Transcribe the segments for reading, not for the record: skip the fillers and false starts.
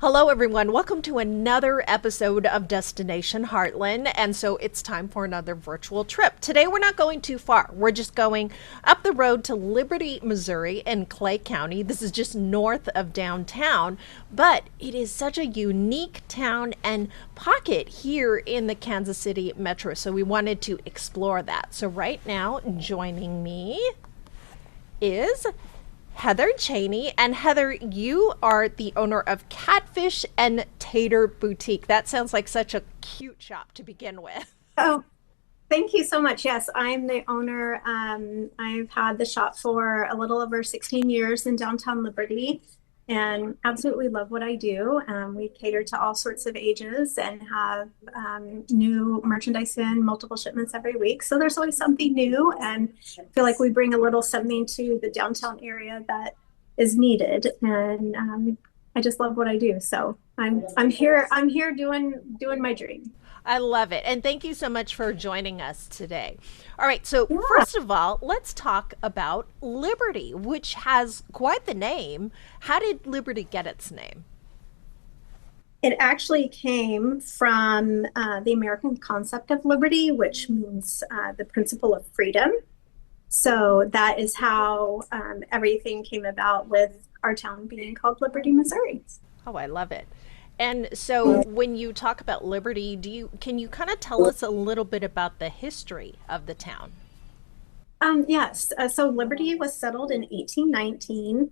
Hello, everyone. Welcome to another episode of Destination Heartland. And so it's time for another virtual trip. Today, we're not going too far. We're just going up the road to Liberty, Missouri in Clay County. This is just north of downtown, but it is such a unique town and pocket here in the Kansas City metro. So we wanted to explore that. So, right now, joining me is Heather Cheney. And Heather, you are the owner of Catfish and Tater Boutique. That sounds like such a cute shop to begin with. Oh, thank you so much. Yes, I'm the owner. I've had the shop for a little over 16 years in downtown Liberty and absolutely love what I do. We cater to all sorts of ages and have new merchandise in, multiple shipments every week. So there's always something new, and I feel like we bring a little something to the downtown area that is needed. And I just love what I do. So I'm here doing my dream. I love it. And thank you so much for joining us today. All right, so Yeah. first of all, let's talk about Liberty, which has quite the name. How did Liberty get its name? It actually came from the American concept of liberty, which means the principle of freedom. So that is how everything came about with our town being called Liberty, Missouri. Oh, I love it. And so when you talk about Liberty, can you kind of tell us a little bit about the history of the town? Yes, so Liberty was settled in 1819,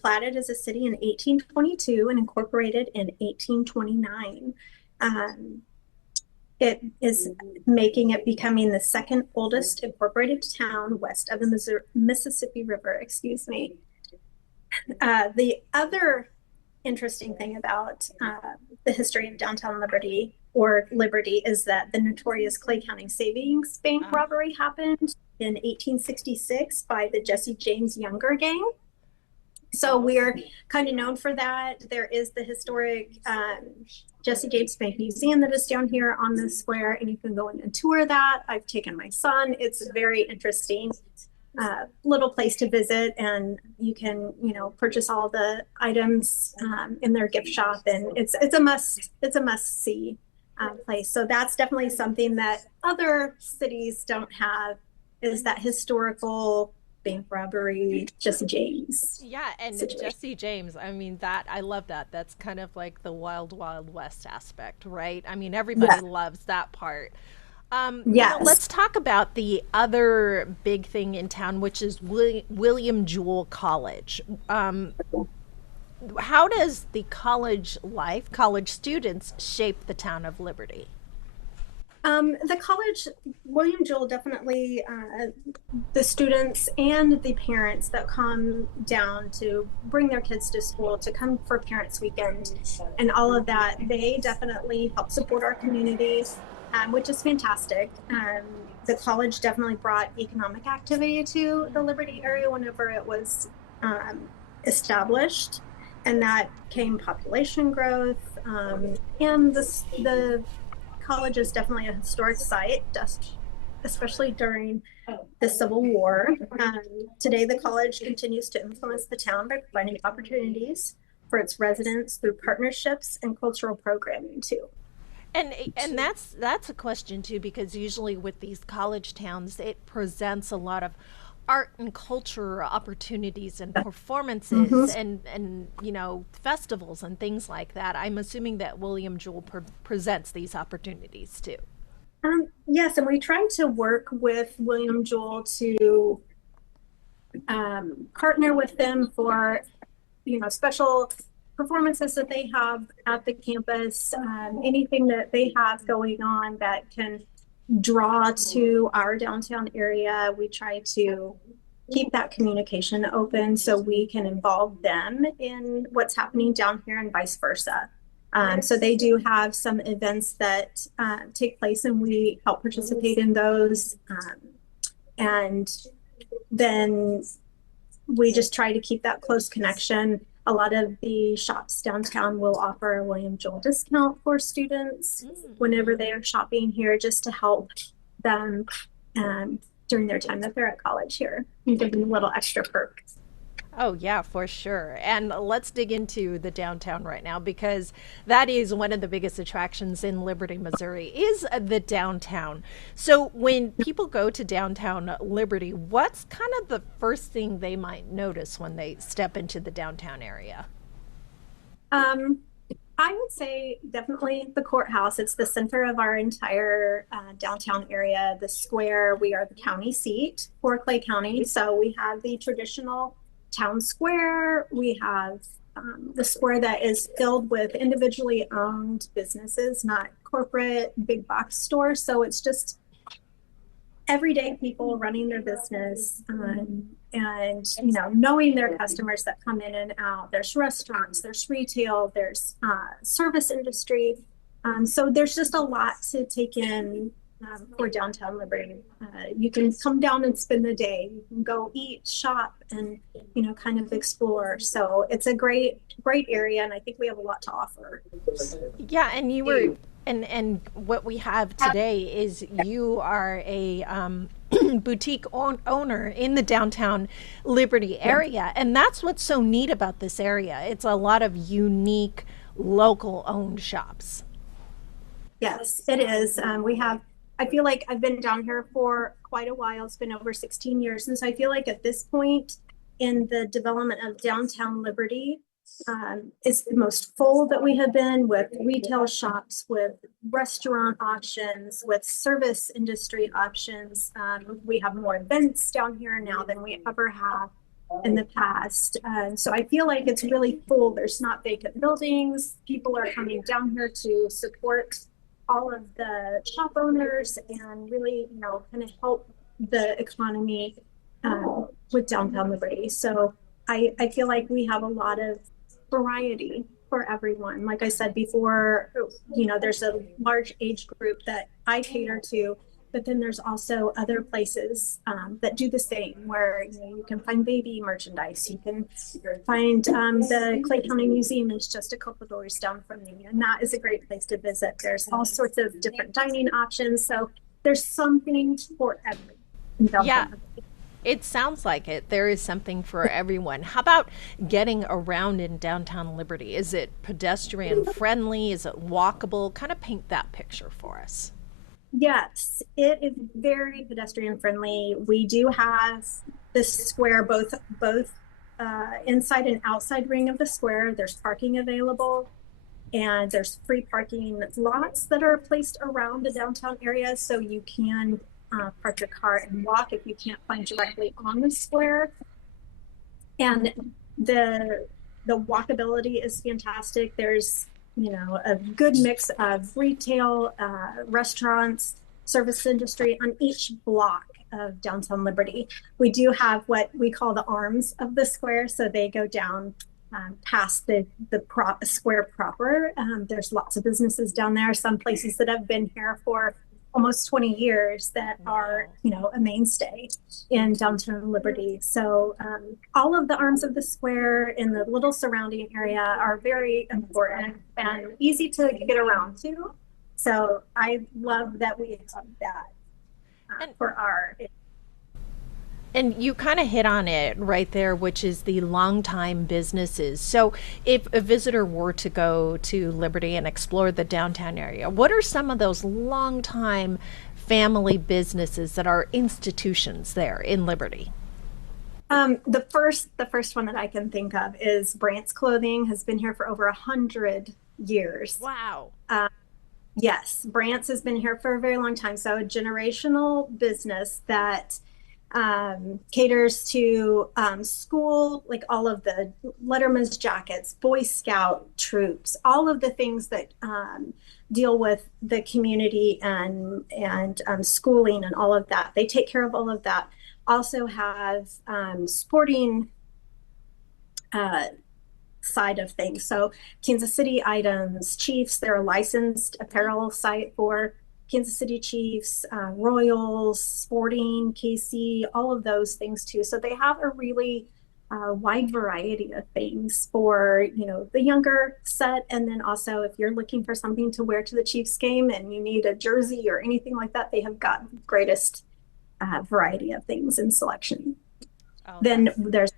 platted as a city in 1822, and incorporated in 1829. Um, It is making it becoming the second oldest incorporated town west of the Mississippi River, excuse me. The other interesting thing about the history of downtown Liberty or Liberty is that the notorious Clay County savings bank Uh, robbery happened in 1866 by the Jesse James Younger gang. So oh, we're kind of known for that. There is the historic Jesse James Bank Museum that is down here on the square, and you can go in and tour that. I've taken my son. It's very interesting little place to visit, and you can purchase all the items in their gift shop, and it's a must see place. So that's definitely something that other cities don't have, is that historical bank robbery Jesse James yeah, and situation. Jesse James, I mean, that I love that. That's kind of like the wild, wild west aspect, right? I mean, everybody Yeah. loves that part. Yes. Let's talk about the other big thing in town, which is William Jewell College. Um, how does the college life, college students, shape the town of Liberty? The college, William Jewell definitely, the students and the parents that come down to bring their kids to school, to come for Parents Weekend and all of that, they definitely help support our community, which is fantastic. The college definitely brought economic activity to the Liberty area whenever it was um, established, and that came population growth, and the college is definitely a historic site, especially during the Civil War. Um, Today, the college continues to influence the town by providing opportunities for its residents through partnerships and cultural programming too. And that's a question too, because usually with these college towns, it presents a lot of art and culture opportunities and Mm-hmm. performances and festivals and things like that. I'm assuming that William Jewell presents these opportunities too. Yes, and we try to work with William Jewell to partner with them for special performances that they have at the campus, anything that they have going on that can draw to our downtown area. We try to keep that communication open so we can involve them in what's happening down here and vice versa. So they do have some events that take place, and we help participate in those. And then we just try to keep that close connection. A lot of the shops downtown will offer a William Jewell discount for students whenever they are shopping here, just to help them during their time that they're at college here and give them a little extra perk. Oh, yeah, for sure. And let's dig into the downtown right now because that is one of the biggest attractions in Liberty, Missouri is the downtown. So when people go to downtown Liberty, what's kind of the first thing they might notice when they step into the downtown area? Um, I would say definitely the courthouse. It's the center of our entire downtown area, the square. We are the county seat for Clay County. So we have the traditional town square. We have the square that is filled with individually owned businesses, not corporate big box stores. So it's just everyday people running their business, and knowing their customers that come in and out. There's restaurants, there's retail, there's service industry. So there's just a lot to take in for downtown Liberty. You can come down and spend the day. You can go eat, shop, and kind of explore. So it's a great area, and I think we have a lot to offer. Yeah, and you were and what we have today is you are a boutique owner in the downtown Liberty area, and that's what's so neat about this area. It's a lot of unique local owned shops. Yes, it is. I feel like I've been down here for quite a while. It's been over 16 years. And so I feel like at this point in the development of downtown Liberty, it's the most full that we have been, with retail shops, with restaurant options, with service industry options. We have more events down here now than we ever have in the past. So I feel like it's really full. There's not vacant buildings. People are coming down here to support all of the shop owners and really, kind of help the economy with downtown Liberty. So I feel like we have a lot of variety for everyone. Like I said before, there's a large age group that I cater to, but then there's also other places that do the same, where you can find baby merchandise. You can find the Clay County Museum is just a couple doors down from me, and that is a great place to visit. There's all sorts of different dining options, so there's something for everyone. Yeah, it sounds like it. There is something for everyone. How about getting around in downtown Liberty? Is it pedestrian friendly? Is it walkable? Kind of paint that picture for us. Yes, it is very pedestrian friendly. We do have this square, both inside and outside ring of the square. There's parking available, and there's free parking lots that are placed around the downtown area, so you can park your car and walk if you can't find directly on the square. And the walkability is fantastic. There's a good mix of retail, restaurants, service industry on each block of downtown Liberty. We do have what we call the arms of the square, so they go down past the square proper. There's lots of businesses down there. Some places that have been here for almost 20 years that are, a mainstay in downtown Liberty. So all of the arms of the square in the little surrounding area are very important and easy to get around to. So I love that we have that And for our. And you kind of hit on it right there, which is the longtime businesses. So, if a visitor were to go to Liberty and explore the downtown area, what are some of those longtime family businesses that are institutions there in Liberty? The first one that I can think of is Brant's Clothing. Has been here for over 100 years. Wow. Yes, Brant's has been here for a very long time. So a generational business that caters to school, like all of the Letterman's jackets, Boy Scout troops, all of the things that deal with the community and schooling and all of that. They take care of all of that. Also have sporting side of things. So Kansas City items, Chiefs, they're a licensed apparel site for Kansas City Chiefs, Royals, Sporting, KC, all of those things too. So they have a really wide variety of things for the younger set, and then also if you're looking for something to wear to the Chiefs game and you need a jersey or anything like that, they have got the greatest variety of things in selection. Oh, Then that's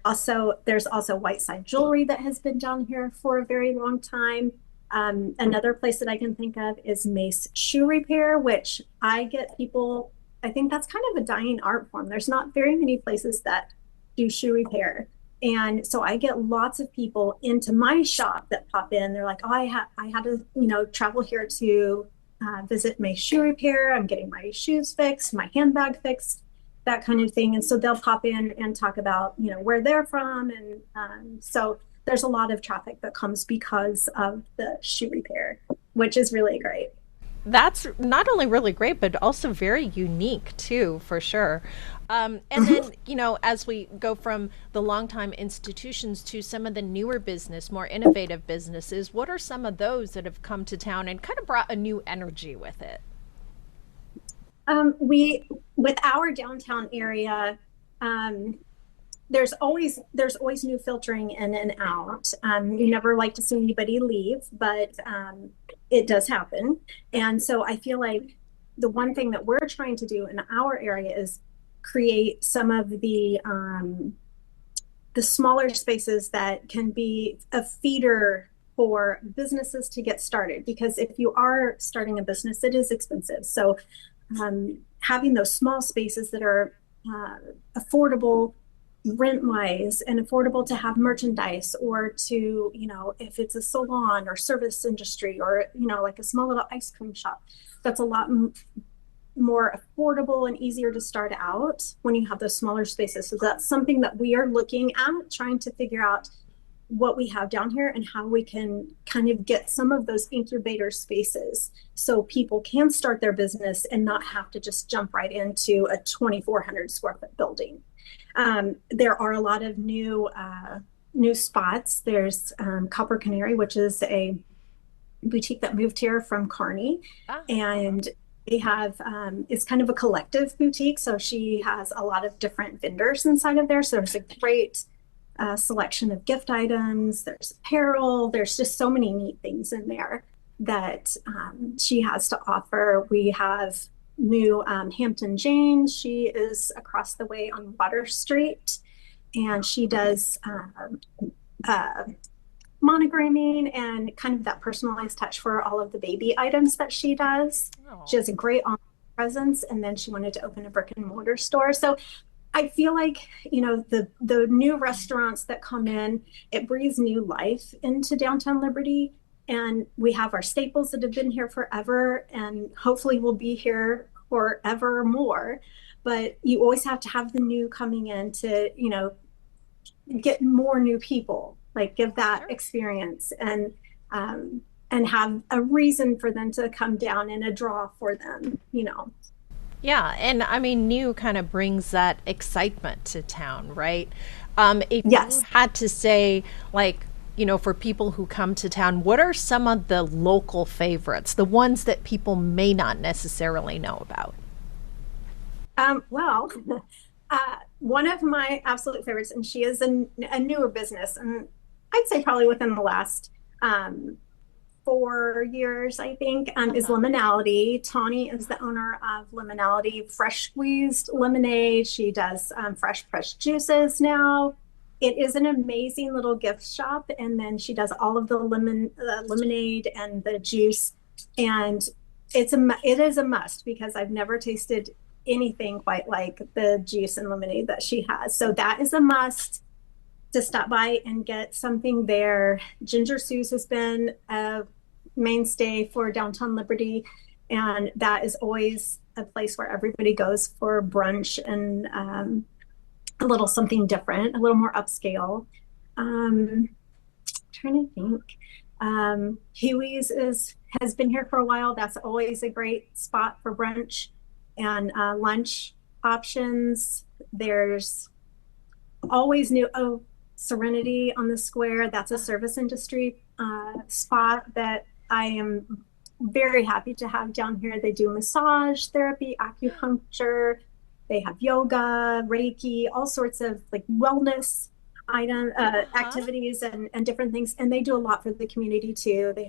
there's also Whiteside Jewelry that has been down here for a very long time. Another place that I can think of is Mace Shoe Repair, which I get people. I think that's kind of a dying art form. There's not very many places that do shoe repair, and so I get lots of people into my shop that pop in. They're like, "Oh, I had to travel here to visit Mace Shoe Repair. I'm getting my shoes fixed, my handbag fixed." That kind of thing. And so they'll pop in and talk about, where they're from. And so there's a lot of traffic that comes because of the shoe repair, which is really great. that's not only really great, but also very unique too, for sure. And then, as we go from the longtime institutions to some of the newer business, more innovative businesses, what are some of those that have come to town and kind of brought a new energy with it? We with our downtown area, um, there's always new filtering in and out. You never like to see anybody leave, but it does happen. And so I feel like the one thing that we're trying to do in our area is create some of the smaller spaces that can be a feeder for businesses to get started. Because if you are starting a business, it is expensive. So having those small spaces that are affordable rent wise and affordable to have merchandise, or to, if it's a salon or service industry, or, like a small little ice cream shop, that's a lot more affordable and easier to start out when you have those smaller spaces. So that's something that we are looking at, trying to figure out what we have down here and how we can kind of get some of those incubator spaces so people can start their business and not have to just jump right into a 2,400 square foot building. There are a lot of new spots. There's Copper Canary, which is a boutique that moved here from Kearney, Ah, and they have it's kind of a collective boutique. So she has a lot of different vendors inside of there. So there's a great selection of gift items. There's apparel. There's just so many neat things in there that she has to offer. We have new Hampton James. She is across the way on Water Street, and she does uh, monogramming and kind of that personalized touch for all of the baby items that she does. She oh, has a great online presence, and then she wanted to open a brick and mortar store. So I feel like, the new restaurants that come in, it breathes new life into downtown Liberty. And we have our staples that have been here forever and hopefully will be here forever more. But you always have to have the new coming in to, get more new people, like give that sure. experience, and have a reason for them to come down and a draw for them. Yeah, and I mean, new kind of brings that excitement to town, right? If you Yes. had to say, like, for people who come to town, what are some of the local favorites, the ones that people may not necessarily know about? Well, uh, one of my absolute favorites, and she is a newer business, and I'd say probably within the last 4 years, I think, is Uh-huh. Liminality. Tawny is the owner of Liminality Fresh Squeezed Lemonade. She does fresh pressed juices now. It is an amazing little gift shop, and then she does all of the lemonade and the juice, and it is a must because I've never tasted anything quite like the juice and lemonade that she has. So that is a must to stop by and get something there. Ginger Sue's has been a mainstay for downtown Liberty, and that is always a place where everybody goes for brunch and a little something different, a little more upscale. Trying to think. Huey's has been here for a while. That's always a great spot for brunch and lunch options. There's always new. Oh, Serenity on the Square. That's a service industry spot that I am very happy to have down here. They do massage therapy, acupuncture. They have yoga, Reiki, all sorts of like wellness Uh-huh. activities and different things. And they do a lot for the community too. They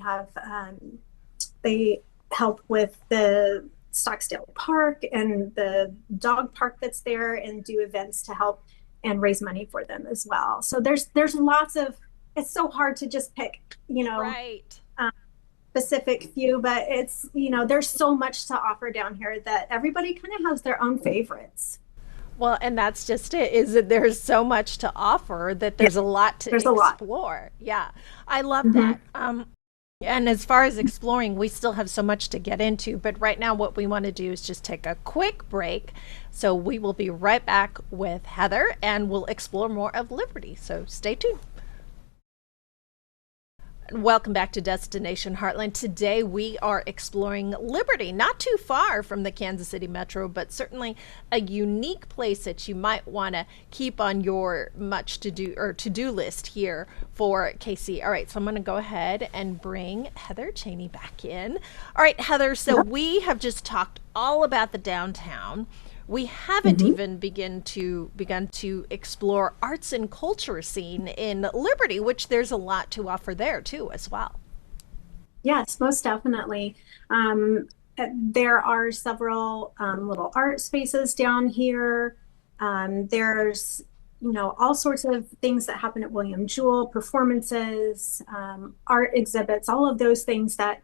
help with the Stocksdale Park and the dog park that's there, and do events to help and raise money for them as well. So there's lots of, it's so hard to just pick, Right. um, specific few, but it's, there's so much to offer down here that everybody kind of has their own favorites. Well, and that's just it, is that there's so much to offer that Yeah, there's a lot to there's a lot. explore. Yeah, I love Hmm. that. And as far as exploring, we still have so much to get into. But right now, what we want to do is just take a quick break. So we will be right back with Heather and we'll explore more of Liberty. So stay tuned. Welcome back to Destination Heartland. Today we are exploring Liberty, not too far from the Kansas City Metro, but certainly a unique place that you might want to keep on your much to do or to do list here for KC. All right, so I'm going to go ahead and bring Heather Cheney back in. All right, Heather, so we have just talked all about the downtown. We haven't Hmm. even begun to explore arts and culture scene in Liberty, which there's a lot to offer there too as well. Yes, most definitely. Um, there are several little art spaces down here. There's, all sorts of things that happen at William Jewell, performances, art exhibits, all of those things that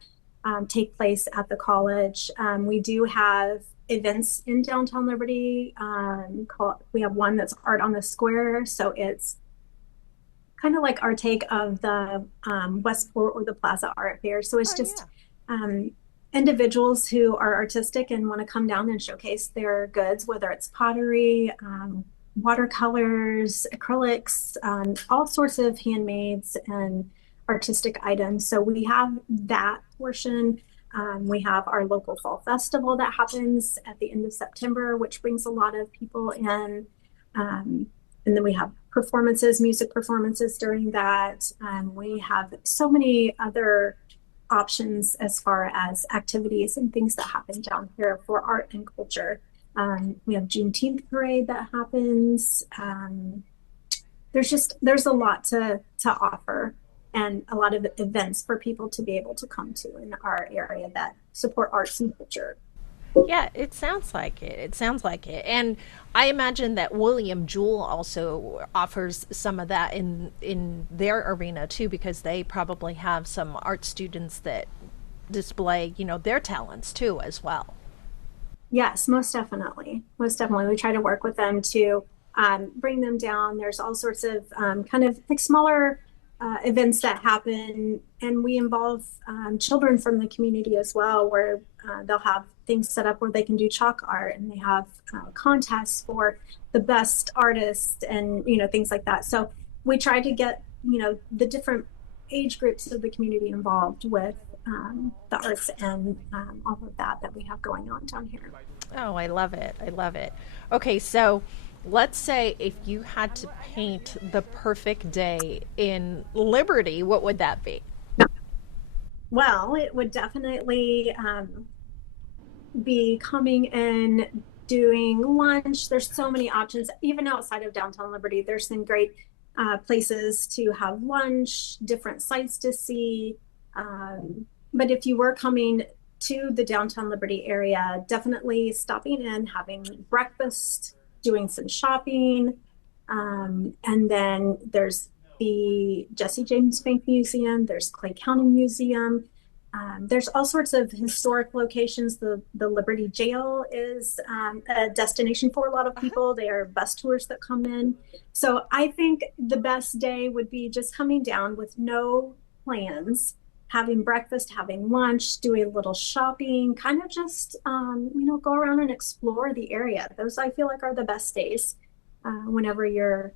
take place at the college. We do have events in downtown Liberty. We have one that's Art on the Square. So it's kind of like our take of the Westport or the Plaza Art Fair. So it's Oh just yeah. um, individuals who are artistic and want to come down and showcase their goods, whether it's pottery, watercolors, acrylics, all sorts of handmaids and artistic items. So we have that portion. We have our local fall festival that happens at the end of September, which brings a lot of people in. Um, and then we have performances, music performances during that. We have so many other options as far as activities and things that happen down here for art and culture. We have Juneteenth parade that happens. There's a lot to offer and a lot of events for people to be able to come to in our area that support arts and culture. Yeah, it sounds like it. It sounds like it. And I imagine that William Jewell also offers some of that in their arena too, because they probably have some art students that display, their talents too as well. Yes, most definitely. Most definitely. We try to work with them to bring them down. There's all sorts of kind of like smaller events that happen, and we involve children from the community as well, where they'll have things set up where they can do chalk art, and they have contests for the best artist and, things like that. So we try to get, the different age groups of the community involved with the arts and all of that we have going on down here. Oh, I love it. I love it. Okay, so let's say if you had to paint the perfect day in Liberty, what would that be? Well, it would definitely be coming in, doing lunch. There's so many options, even outside of downtown Liberty. There's some great places to have lunch, different sites to see. But if you were coming to the downtown Liberty area, definitely stopping in, having breakfast, doing some shopping. And then there's the Jesse James Bank Museum, there's Clay County Museum. There's all sorts of historic locations. The Liberty Jail is a destination for a lot of Uh-huh. people. They are bus tours that come in. So I think the best day would be just coming down with no plans, having breakfast, having lunch, doing a little shopping, kind of just, go around and explore the area. Those I feel like are the best days whenever you're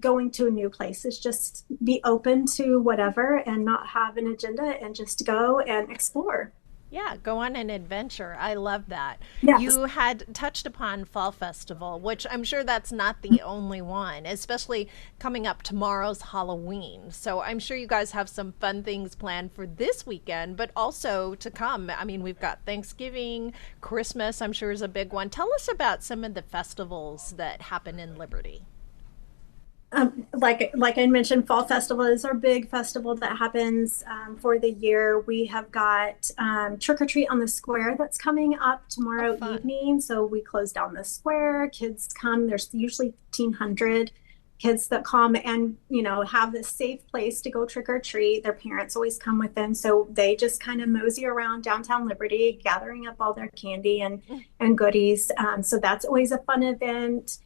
going to a new place, is just be open to whatever and not have an agenda and just go and explore. Yeah, go on an adventure. I love that. Yes. You had touched upon Fall Festival, which I'm sure that's not the only one, especially coming up tomorrow's Halloween. So I'm sure you guys have some fun things planned for this weekend, but also to come. I mean, we've got Thanksgiving, Christmas, I'm sure is a big one. Tell us about some of the festivals that happen in Liberty. Like I mentioned, Fall Festival is our big festival that happens for the year. We have got Trick or Treat on the Square that's coming up Oh, tomorrow fun. evening. So we close down the square. Kids come. There's usually 1,500 kids that come and have this safe place to go trick or treat. Their parents always come with them, so they just kind of mosey around downtown Liberty, gathering up all their candy and goodies. So that's always a fun event.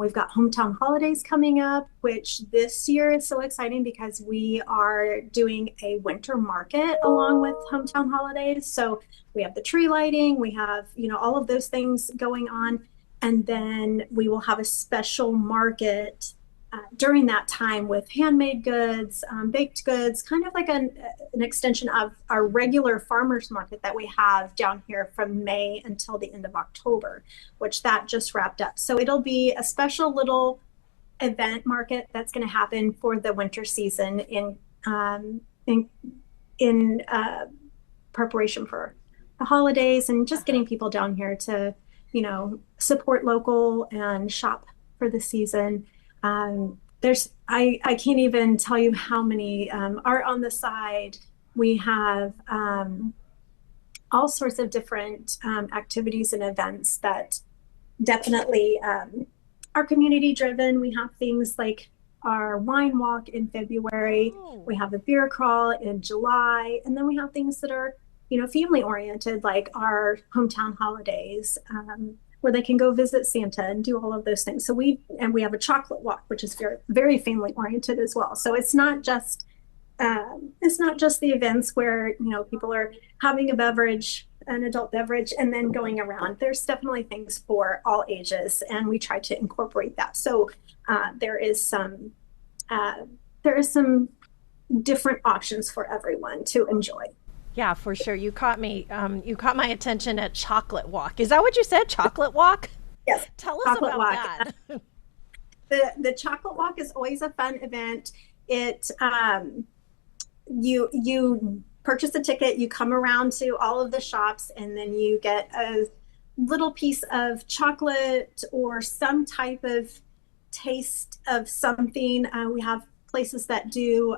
We've got hometown holidays coming up, which this year is so exciting because we are doing a winter market along with hometown holidays. So we have the tree lighting, we have, all of those things going on. And then we will have a special market during that time with handmade goods, baked goods, kind of like an extension of our regular farmers market that we have down here from May until the end of October, which that just wrapped up. So it'll be a special little event market that's going to happen for the winter season um, in preparation for the holidays and just getting people down here to, support local and shop for the season. I can't even tell you how many art on the side. We have all sorts of different activities and events that definitely are community driven. We have things like our wine walk in February. Oh, We have a beer crawl in July, and then we have things that are, family oriented, like our hometown holidays, where they can go visit Santa and do all of those things. So we have a chocolate walk, which is very, very family oriented as well. So it's not just the events where people are having a beverage, an adult beverage, and then going around. There's definitely things for all ages, and we try to incorporate that. So there is some different options for everyone to enjoy. yeah, for sure. You caught me. You caught my attention at chocolate walk. Is that what you said? Chocolate walk? Yes, Tell us chocolate about walk. that. The chocolate walk is always a fun event. It you purchase a ticket, you come around to all of the shops, and then you get a little piece of chocolate or some type of taste of something. We have places that do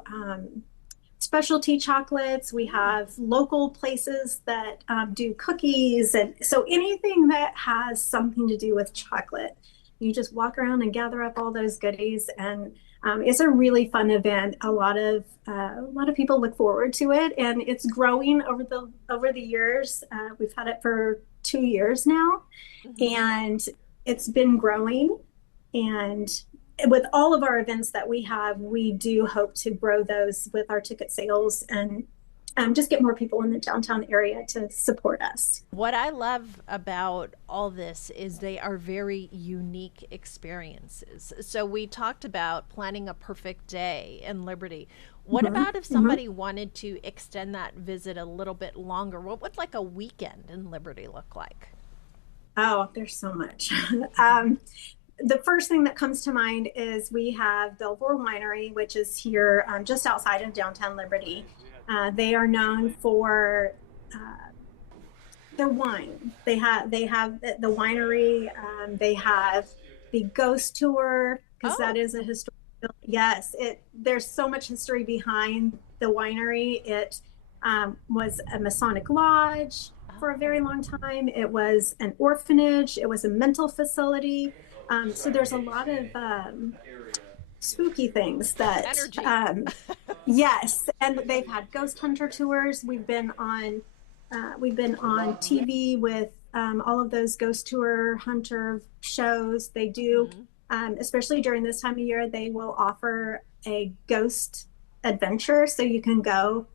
specialty chocolates. We have local places that do cookies, and so anything that has something to do with chocolate, you just walk around and gather up all those goodies, and it's a really fun event. A lot of people look forward to it, and it's growing over the years. We've had it for 2 years now, Mhm. and it's been growing. And with all of our events that we have, we do hope to grow those with our ticket sales and just get more people in the downtown area to support us. What I love about all this is they are very unique experiences. So we talked about planning a perfect day in Liberty. What Mhm, about if mhm. somebody wanted to extend that visit a little bit longer? What would like a weekend in Liberty look like? Oh, there's so much. um, the first thing that comes to mind is we have Belvoir Winery, which is here just outside of downtown Liberty. They are known for uh, their wine. They have the winery. They have the ghost tour because that Oh, is a historic. Yes, there's so much history behind the winery. It was a Masonic lodge for a very oh, long time. It was an orphanage. It was a mental facility. So there's a lot of spooky things that energy. yes, and they've had ghost hunter tours. We've been on TV with all of those ghost tour hunter shows. They do, Hmm. especially during this time of year, they will offer a ghost adventure. So you can go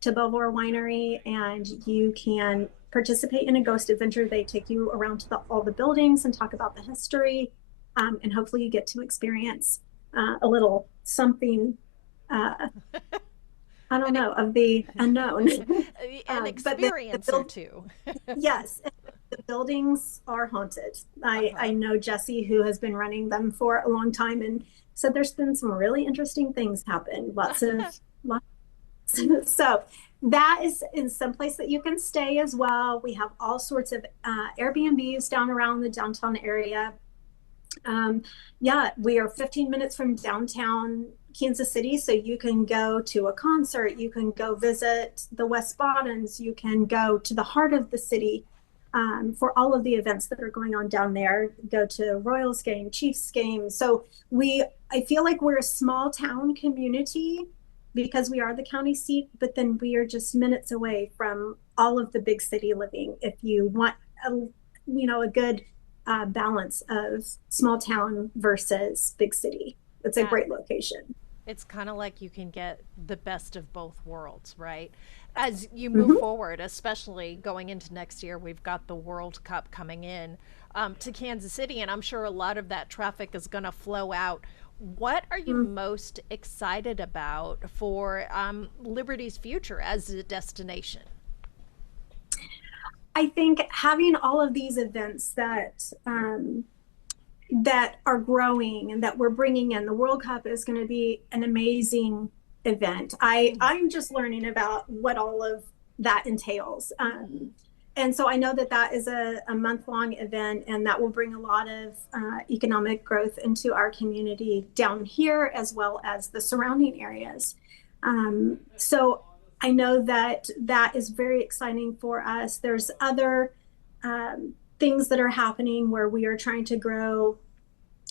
to Belvoir Winery and you can participate in a ghost adventure. They take you around to all the buildings and talk about the history, and hopefully you get to experience a little something. I don't An, know, of the unknown. an But the experience or build, two. yes, the buildings are haunted. I Uh-huh. know Jesse, who has been running them for a long time, and said there's been some really interesting things happen. Lots. So that is in some place that you can stay as well. We have all sorts of Airbnbs down around the downtown area. Um, yeah, we are 15 minutes from downtown Kansas City, so you can go to a concert, you can go visit the West Bottoms, you can go to the heart of the city for all of the events that are going on down there. Go to Royals game, Chiefs game. So I feel like we're a small town community because we are the county seat, but then we are just minutes away from all of the big city living. If you want a good balance of small town versus big city. It's a Yeah, great location. it's kind of like you can get the best of both worlds, right? As you move Mm-hmm. forward, especially going into next year, we've got the World Cup coming in to Kansas City, and I'm sure a lot of that traffic is going to flow out. What are you most excited about for Liberty's future as a destination? I think having all of these events that are growing and that we're bringing in, the World Cup is going to be an amazing event. I'm just learning about what all of that entails. And so I know that that is a month-long event, and that will bring a lot of economic growth into our community down here as well as the surrounding areas. So I know that that is very exciting for us. There's other things that are happening where we are trying to grow.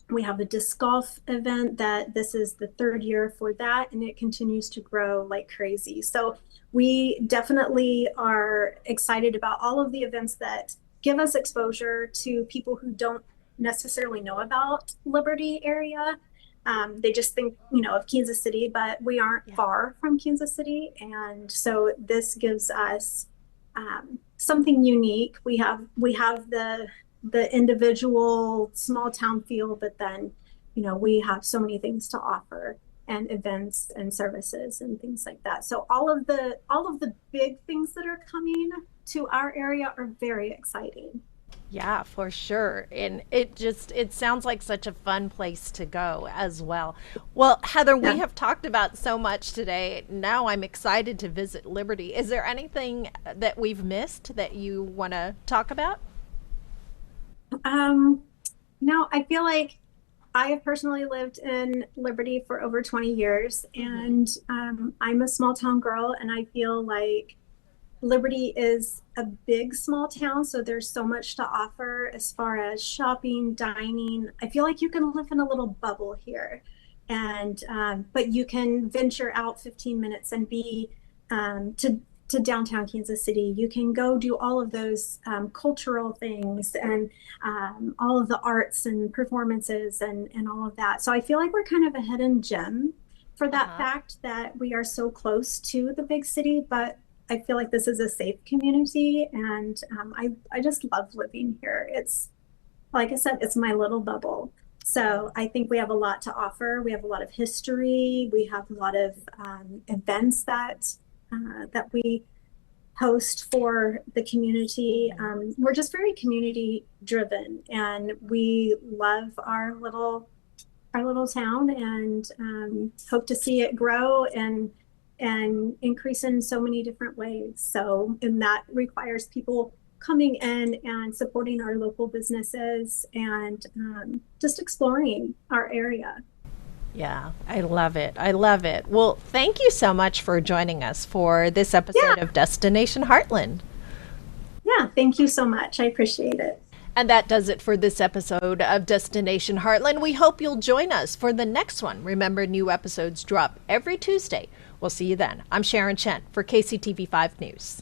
We have a disc golf event that this is the third year for that, and it continues to grow like crazy. So we definitely are excited about all of the events that give us exposure to people who don't necessarily know about Liberty area. They just think, of Kansas City, but we aren't Yeah. far from Kansas City. And so this gives us something unique. We have the individual small town feel, but then, we have so many things to offer and events and services and things like that. So all of the big things that are coming to our area are very exciting. Yeah, for sure. And it sounds like such a fun place to go as well. Well, Heather, we Yeah. have talked about so much today. Now I'm excited to visit Liberty. Is there anything that we've missed that you want to talk about? Um, no, I feel like I have personally lived in Liberty for over 20 years, Hmm. and I'm a small town girl, and I feel like Liberty is a big small town, so there's so much to offer as far as shopping, dining. I feel like you can live in a little bubble here, and but you can venture out 15 minutes and be to downtown Kansas City. You can go do all of those cultural things and all of the arts and performances and all of that. So I feel like we're kind of a hidden gem for that Uh-huh. fact that we are so close to the big city, but I feel like this is a safe community, and I just love living here. It's like I said, it's my little bubble. So I think we have a lot to offer. We have a lot of history. We have a lot of events that we host for the community. We're just very community driven, and we love our little town, and hope to see it grow and increase in so many different ways. So, and that requires people coming in and supporting our local businesses and just exploring our area. Yeah, I love it. I love it. Well, thank you so much for joining us for this Yeah, episode of Destination Heartland. yeah. Thank you so much. I appreciate it. And that does it for this episode of Destination Heartland. We hope you'll join us for the next one. Remember, new episodes drop every Tuesday. We'll see you then. I'm Sharon Chen for KCTV 5 News.